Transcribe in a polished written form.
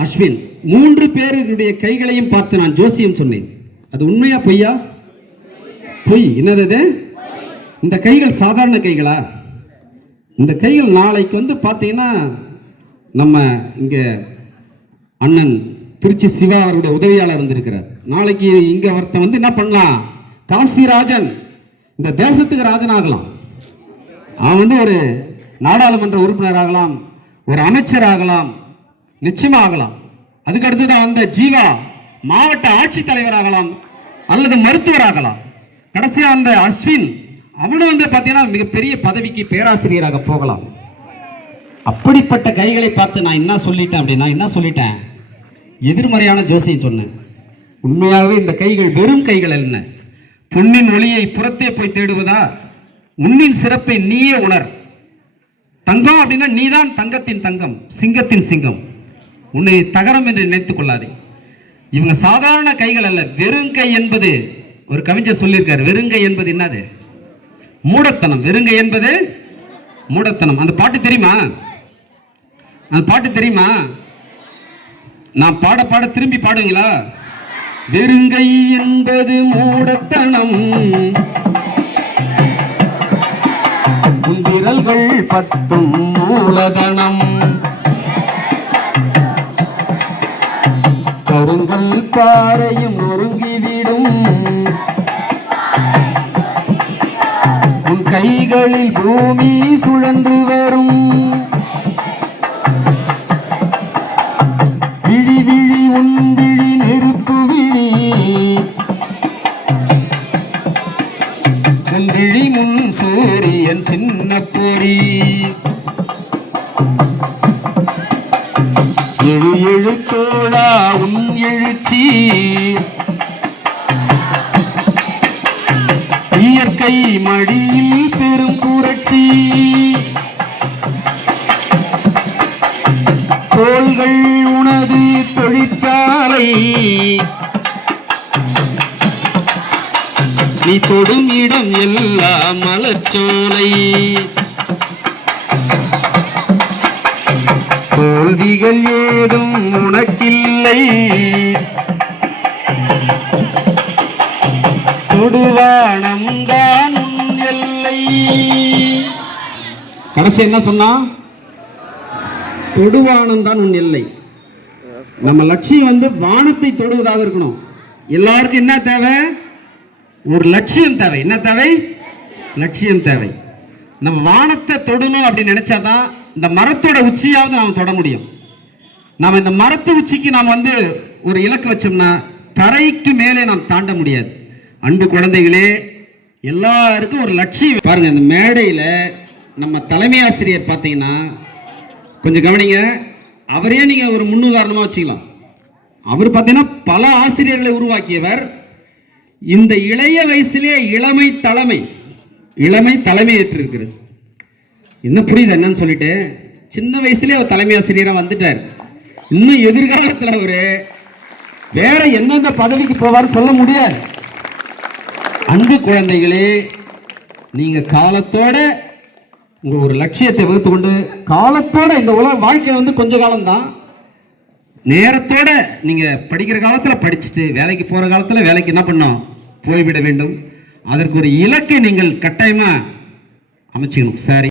அஸ்வின் 3 பேருடைய கைகளையும் பார்த்து நான் ஜோசியம் சொன்னேன். அது உண்மையா பொய்யா? பொய். என்னது? இந்த கைகள் சாதாரண கைகளா? இந்த கைகள் நாளைக்கு வந்து பார்த்தீங்கன்னா நம்ம இங்கே அண்ணன் திருச்சி சிவா அவருடைய உதவியாளர் இருந்திருக்கிறார். நாளைக்கு இங்கே ஒருத்தன் வந்து என்ன பண்ணலாம், காசிராஜன் இந்த தேசத்துக்கு ராஜன் ஆகலாம். அவன் வந்து ஒரு நாடாளுமன்ற உறுப்பினர் ஆகலாம், ஒரு அமைச்சர் ஆகலாம், நிச்சயமா ஆகலாம். அதுக்கு அடுத்ததான் அந்த ஜீவா மாவட்ட ஆட்சித்தலைவர் ஆகலாம் அல்லது மருத்துவர் ஆகலாம். கடைசியா அந்த அஸ்வின் அவனும் வந்து பார்த்தீங்கன்னா மிகப்பெரிய பதவிக்கு பேராசிரியராக போகலாம். அப்படிப்பட்ட கைகளை பார்த்து நான் என்ன சொல்லிட்டேன் அப்படின்னா, என்ன சொல்லிட்டேன், எதிர்மறையான ஜோசியம் சொன்னேன். உண்மையாகவே இந்த கைகள் வெறும் கைகள் என்ன, பொன்னின் ஒளியை புறத்தே போய் தேடுவதா, உன்னின் சிறப்பை நீயே உணர். தங்கம் அப்படின்னா நீதான் தங்கத்தின் தங்கம், சிங்கத்தின் சிங்கம். உன்னை தகரம் என்று நினைத்துக் கொள்ளாதே. இவங்க சாதாரண கைகள் அல்ல. வெறுங்கை என்பது ஒரு கவிஞர் சொல்லியிருக்காரு. வெறுங்கை என்பது என்னது? மூடத்தனம். வெறுங்கை என்பது மூடத்தனம். அந்த பாட்டு தெரியுமா? அந்த பாட்டு தெரியுமா? நான் பாட பாட திரும்பி பாடுவீங்களா? வெறுங்கை என்பது மூடத்தனம், விரல்கள் 10 மூலதனம், கருங்கல் பாறையும் நொறுங்கிவிடும், உன் கைகளில் பூமி சுழன்று வரும், விழி விழி உன் விழி நெருப்பு விழி, உன் விழி முன் சூரியன் சின்ன பொறி, எழு எழு தோழா உன் எழுச்சி, இயற்கை மடியில் பெரும் புரட்சி, தோள்கள் உனது தொழிற்சாலை, நீ தொடும் இடம் எல்லாம் மலர்ச்சோலை, தோல்விகள் ஏதும் உனக்கில்லை, தொடுவானம் தான் உன் எல்லை. கடைசி என்ன சொன்னா? தொடுவானம் தான் உன் எல்லை. நம்ம லட்சியம் வந்து வானத்தை தொடுவதாக இருக்கணும். எல்லாருக்கும் என்ன தேவை? ஒரு லட்சியம் தேவை. என்ன தேவை? லட்சியம் தேவை. நம்ம வானத்தை தொடணும் அப்படின்னு நினைச்சாதான் இந்த மரத்தோட உச்சியாவது நாம் தொட முடியும். நாம் இந்த மரத்து உச்சிக்கு நாம் வந்து ஒரு இலக்கு வச்சோம்னா தரைக்கு மேலே நாம் தாண்ட முடியாது. அன்பு குழந்தைகளே, எல்லாருக்கும் ஒரு லட்சியம் பாருங்க. இந்த மேடையில் நம்ம தலைமை ஆசிரியர் பார்த்தீங்கன்னா கொஞ்சம் கவனிங்க. அவரே நீங்கள் ஒரு முன்னுதாரணமாக வச்சுக்கலாம். அவர் பார்த்தீங்கன்னா பல ஆசிரியர்களை உருவாக்கியவர். இந்த இளைய வயசிலே இளமை தலைமை ஏற்றிருக்கிறது. என்ன புரியுது என்னன்னு சொல்லிட்டு சின்ன வயசுலேயே அவர் தலைமை ஆசிரியராக வந்துட்டார். இன்னும் எதிர்காலத்தில் அவரு வேற எந்தெந்த பதவிக்கு போவார் சொல்ல முடியாது. அன்பு குழந்தைகளே, நீங்க காலத்தோட உங்க ஒரு லட்சியத்தை வகுத்து கொண்டு காலத்தோட இந்த உலக வாழ்க்கை வந்து கொஞ்ச காலம்தான். நேரத்தோட நீங்க படிக்கிற காலத்துல படிச்சுட்டு வேலைக்கு போற காலத்துல வேலைக்கு என்ன பண்ணோம், போய்விட வேண்டும். அதற்கு ஒரு இலக்கை நீங்கள் கட்டாயமா அமைச்சுக்கணும். சரி.